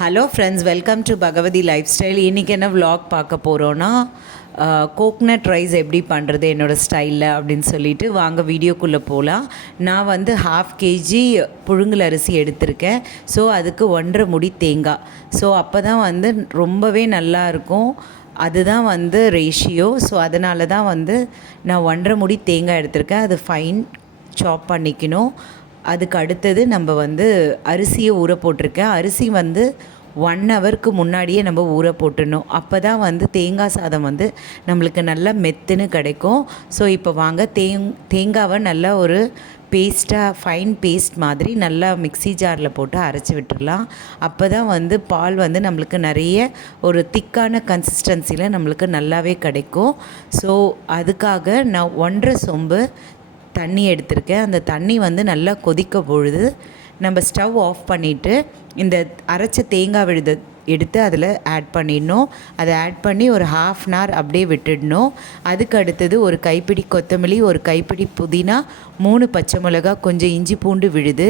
Hello friends, welcome to Bhagavathi lifestyle. இன்றைக்கி என்ன vlog பார்க்க போகிறோன்னா, கோக்னட் ரைஸ் எப்படி பண்ணுறது என்னோடய ஸ்டைலில் அப்படின்னு சொல்லிட்டு வாங்க வீடியோக்குள்ளே போகலாம். நான் வந்து 1/2 kg புழுங்கல் அரிசி எடுத்திருக்கேன். ஸோ அதுக்கு 1.5 முடி தேங்காய். ஸோ அப்போ தான் வந்து ரொம்பவே நல்லாயிருக்கும். அதுதான் வந்து ரேஷியோ. ஸோ அதனால தான் வந்து நான் 1.5 முடி தேங்காய் எடுத்திருக்கேன். அது ஃபைன் சாப் பண்ணிக்கணும். அதுக்கு அடுத்தது நம்ம வந்து அரிசியை ஊற போட்டிருக்கேன். அரிசி வந்து 1 ஹவருக்கு முன்னாடியே நம்ம ஊற போட்டுடணும். அப்போ தான் வந்து தேங்காய் சாதம் வந்து நம்மளுக்கு நல்லா மெத்துன்னு கிடைக்கும். ஸோ இப்போ வாங்க தேங்காவை நல்லா ஒரு பேஸ்ட்டாக ஃபைன் பேஸ்ட் மாதிரி நல்லா மிக்ஸி ஜாரில் போட்டு அரைச்சி விட்டுடலாம். அப்போ தான் வந்து பால் வந்து நம்மளுக்கு நிறைய ஒரு திக்கான கன்சிஸ்டன்சியில் நம்மளுக்கு நல்லாவே கிடைக்கும். ஸோ அதுக்காக நான் 1.5 சொம்பு தண்ணி எடுத்திருக்கேன். அந்த தண்ணி வந்து நல்லா கொதிக்க பொழுது நம்ம ஸ்டவ் ஆஃப் பண்ணிவிட்டு இந்த அரைச்ச தேங்காய் விழுத எடுத்து அதில் ஆட் பண்ணிடணும். அதை ஆட் பண்ணி ஒரு 1/2 அன் ஹவர் அப்படியே விட்டுடணும். அதுக்கு அடுத்தது ஒரு கைப்பிடி கொத்தமல்லி, ஒரு கைப்பிடி புதினா, 3 பச்சை மிளகா, கொஞ்சம் இஞ்சி பூண்டு விழுது,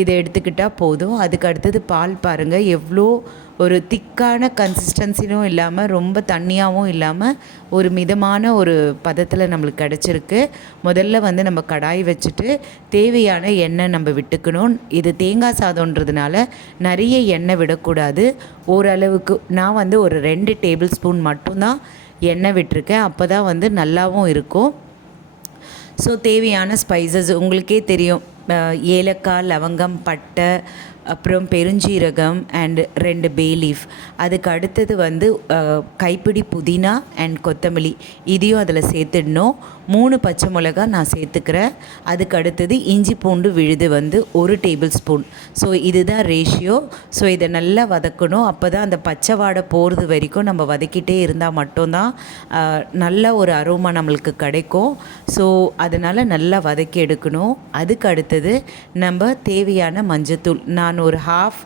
இதை எடுத்துக்கிட்டால் போதும். அதுக்கு அடுத்தது பால் பாருங்கள் எவ்வளோ ஒரு திக்கான கன்சிஸ்டன்சியும் இல்லாமல் ரொம்ப தண்ணியாகவும் இல்லாமல் ஒரு மிதமான ஒரு பதத்தில் நம்மளுக்கு கிடச்சிருக்கு. முதல்ல வந்து நம்ம கடாய் வச்சுட்டு தேவையான எண்ணெய் நம்ம விட்டுக்கணும். இது தேங்காய் சாதம்ன்றதுனால நிறைய எண்ணெய் விடக்கூடாது. ஓரளவுக்கு நான் வந்து ஒரு 2 டேபிள் ஸ்பூன் மட்டும்தான் எண்ணெய் விட்டுருக்கேன். அப்போ தான் வந்து நல்லாவும் இருக்கும். ஸோ தேவையான ஸ்பைசஸ் உங்களுக்கே தெரியும். ஏலக்காய், லவங்கம், பட்டை, அப்புறம் பெருஞ்சீரகம் அண்ட் 2 பே லீஃப். அதுக்கு அடுத்தது வந்து கைப்பிடி புதினா அண்ட் கொத்தமல்லி, இதையும் அதில் சேர்த்துடணும். 3 பச்சை மிளகா நான் சேர்த்துக்கிறேன். அதுக்கு அடுத்தது இஞ்சி பூண்டு விழுது வந்து 1 டேபிள் ஸ்பூன். ஸோ இதுதான் ரேஷியோ. ஸோ இதை நல்லா வதக்கணும். அப்போ தான் அந்த பச்சை வாடை போகிறது வரைக்கும் நம்ம வதக்கிட்டே இருந்தால் மட்டும்தான் நல்ல ஒரு அரோமா நம்மளுக்கு கிடைக்கும். ஸோ அதனால் நல்லா வதக்கி எடுக்கணும். அதுக்கு அடுத்தது நம்ம தேவையான மஞ்சத்தூள், நான் ஒரு 1/2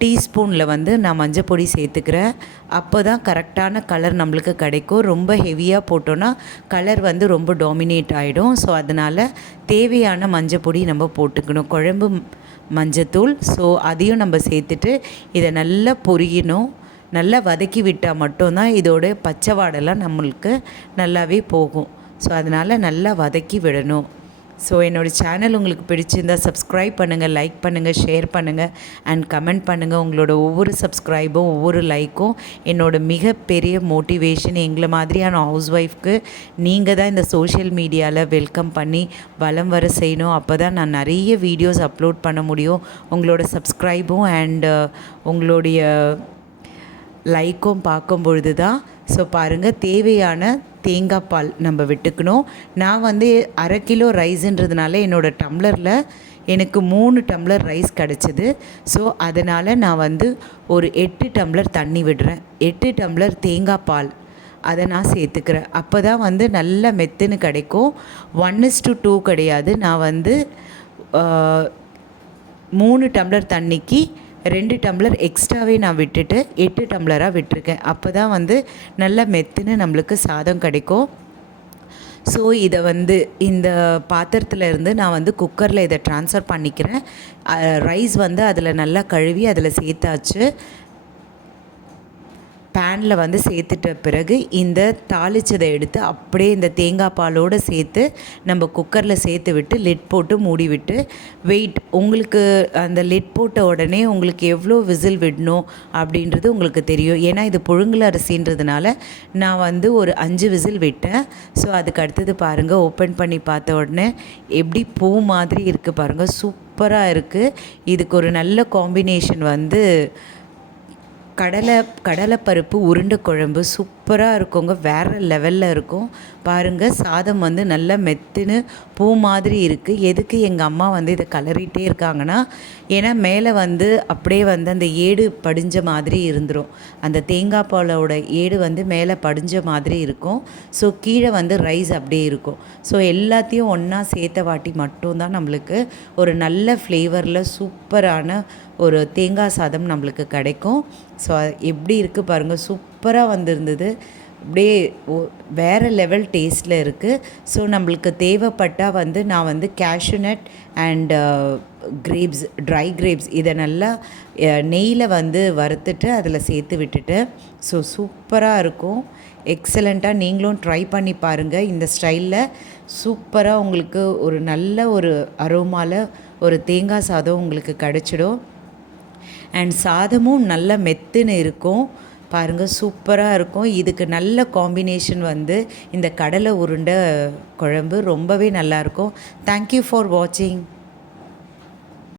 டீஸ்பூனில் வந்து நான் மஞ்சள் பொடி சேர்த்துக்கிறேன். அப்போ தான் கரெக்டான கலர் நம்மளுக்கு கிடைக்கும். ரொம்ப ஹெவியாக போட்டோன்னா கலர் வந்து ரொம்ப டாமினேட் ஆகிடும். ஸோ அதனால் தேவையான மஞ்சள் பொடி நம்ம போட்டுக்கணும். குழம்பு மஞ்சத்தூள். ஸோ அதையும் நம்ம சேர்த்துட்டு இதை நல்லா பொரியணும். நல்லா வதக்கி விட்டால் மட்டும்தான் இதோட பச்சை வாடெல்லாம் நம்மளுக்கு நல்லாவே போகும். ஸோ அதனால் நல்லா வதக்கி விடணும். ஸோ என்னோடய சேனல் உங்களுக்கு பிடிச்சிருந்தால் சப்ஸ்கிரைப் பண்ணுங்கள், லைக் பண்ணுங்கள், ஷேர் பண்ணுங்கள் அண்ட் கமெண்ட் பண்ணுங்கள். உங்களோட ஒவ்வொரு சப்ஸ்கிரைபும் ஒவ்வொரு லைக்கும் என்னோட மிகப்பெரிய மோட்டிவேஷன். எங்களை மாதிரியான ஹவுஸ் ஒய்ஃப்க்கு நீங்கள் தான் இந்த சோஷியல் மீடியாவில் வெல்கம் பண்ணி வலம் வர செய்யணும். அப்போ தான் நான் நிறைய வீடியோஸ் அப்லோட் பண்ண முடியும். உங்களோட சப்ஸ்கிரைபும் அண்ட் உங்களுடைய லைக்கும் பார்க்கும் பொழுது தான். ஸோ பாருங்கள், தேவையான தேங்காய் பால் நம்ம விட்டுக்கணும். நான் வந்து 1/2 கிலோ ரைஸுன்றதுனால என்னோடய டம்ளரில் எனக்கு 3 டம்ளர் ரைஸ் கிடச்சிது. ஸோ அதனால் நான் வந்து ஒரு 8 டம்ளர் தண்ணி விடுறேன். 8 டம்ளர் தேங்காய் பால் அதை நான் சேர்த்துக்கிறேன். அப்போ தான் வந்து நல்ல மெத்துன்னு கிடைக்கும். 1:2 கிடையாது. நான் வந்து 3 டம்ளர் தண்ணிக்கு 2 டம்ளர் எக்ஸ்ட்ராவே நான் விட்டுட்டு 8 டம்ளராக விட்டுருக்கேன். அப்போ தான் வந்து நல்ல மெத்துன்னு நம்மளுக்கு சாதம் கிடைக்கும். ஸோ இதை வந்து இந்த பாத்திரத்தில் இருந்து நான் வந்து குக்கரில் இதை ட்ரான்ஸ்ஃபர் பண்ணிக்கிறேன். ரைஸ் வந்து அதில் நல்லா கழுவி அதில் சேர்த்தாச்சு. பேனில் வந்து சேர்த்துட்ட பிறகு இந்த தாளிச்சதை எடுத்து அப்படியே இந்த தேங்காய் பாலோடு சேர்த்து நம்ம குக்கரில் சேர்த்து விட்டு லிட் போட்டு மூடி விட்டு வெயிட். உங்களுக்கு அந்த லிட் போட்ட உடனே உங்களுக்கு எவ்வளோ விசில் விடணும் அப்படின்றது உங்களுக்கு தெரியும். ஏன்னா இது புழுங்கல் அரிசின்றதுனால நான் வந்து ஒரு 5 விசில் விட்டேன். ஸோ அதுக்கு அடுத்தது பாருங்கள், ஓப்பன் பண்ணி பார்த்த உடனே எப்படி பூ மாதிரி இருக்குது பாருங்கள். சூப்பராக இருக்குது. இதுக்கு ஒரு நல்ல காம்பினேஷன் வந்து கடலைப்பருப்பு உருண்டை குழம்பு சூப்பராக இருக்குங்க. வேறு லெவலில் இருக்கும். பாருங்கள், சாதம் வந்து நல்லா மெத்துன்னு பூ மாதிரி இருக்குது. எதுக்கு எங்கள் அம்மா வந்து இதை கலரிட்டே இருக்காங்கன்னா, ஏன்னா மேலே வந்து அப்படியே வந்து அந்த ஏடு படிஞ்ச மாதிரி இருந்துடும். அந்த தேங்காய் பாலோட ஏடு வந்து மேலே படிஞ்ச மாதிரி இருக்கும். ஸோ கீழே வந்து ரைஸ் அப்படியே இருக்கும். ஸோ எல்லாத்தையும் ஒன்றா சேர்த்த வாட்டி மட்டும்தான் நம்மளுக்கு ஒரு நல்ல ஃப்ளேவரில் சூப்பரான ஒரு தேங்காய் சாதம் நம்மளுக்கு கிடைக்கும். ஸோ எப்படி இருக்குது பாருங்கள், சூப்பராக வந்திருந்தது. அப்படியே வேறு லெவல் டேஸ்ட்டில் இருக்குது. ஸோ நம்மளுக்கு தேவைப்பட்டால் வந்து நான் வந்து cashew nut and grapes, try grapes இதை நல்லா நெய்யில் வந்து வறுத்துட்டு அதில் சேர்த்து விட்டுட்டு ஸோ சூப்பராக இருக்கும். எக்ஸலண்ட்டாக நீங்களும் ட்ரை பண்ணி பாருங்கள். இந்த ஸ்டைலில் சூப்பராக உங்களுக்கு ஒரு நல்ல ஒரு அரோமாவில் ஒரு தேங்காய் சாதம் உங்களுக்கு கிடச்சிடும். அண்ட் சாதமும் நல்ல மெத்துன்னு இருக்கும். பாருங்கள் சூப்பராக இருக்கும். இதுக்கு நல்ல காம்பினேஷன் வந்து இந்த கடலை உருண்டை குழம்பு ரொம்பவே நல்லாயிருக்கும். தேங்க்யூ ஃபார் வாட்சிங்.